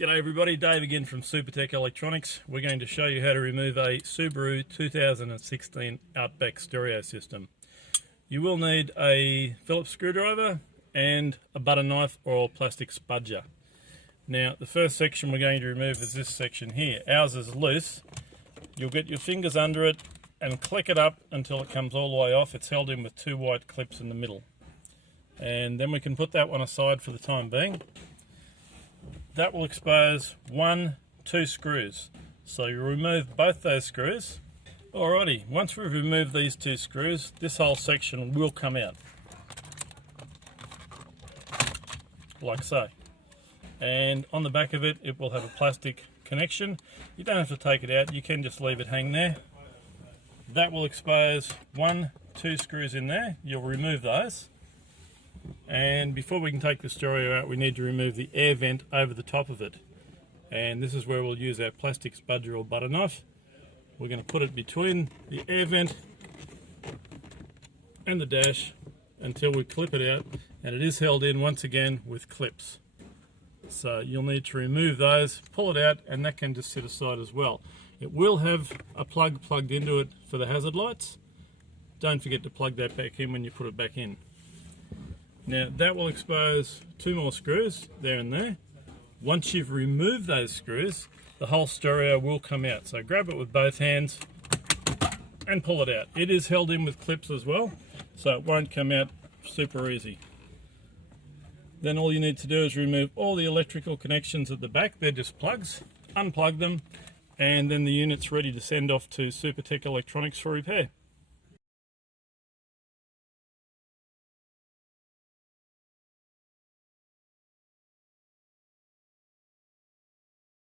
G'day everybody, Dave again from Supertech Electronics. We're going to show you how to remove a Subaru 2016 Outback stereo system. You will need a Phillips screwdriver and a butter knife or plastic spudger. Now the first section we're going to remove is this section here. Ours is loose. You'll get your fingers under it and click it up until it comes all the way off. It's held in with two white clips in the middle. And then we can put that one aside for the time being. That will expose 2 screws. So you remove both those screws. Alrighty, once we've removed these 2 screws, this whole section will come out. Like so. And on the back of it, it will have a plastic connection. You don't have to take it out, you can just leave it hang there. That will expose 2 screws in there. You'll remove those. And before we can take the stereo out, we need to remove the air vent over the top of it. And this is where we'll use our plastic spudger or butter knife. We're going to put it between the air vent and the dash until we clip it out, and it is held in once again with clips. So you'll need to remove those, pull it out, and that can just sit aside as well. It will have a plug plugged into it for the hazard lights. Don't forget to plug that back in when you put it back in. Now that will expose 2 more screws there and there. Once you've removed those screws, the whole stereo will come out. So grab it with both hands and pull it out. It is held in with clips as well, so it won't come out super easy. Then all you need to do is remove all the electrical connections at the back. They're just plugs. Unplug them, and then the unit's ready to send off to Supertech Electronics for repair.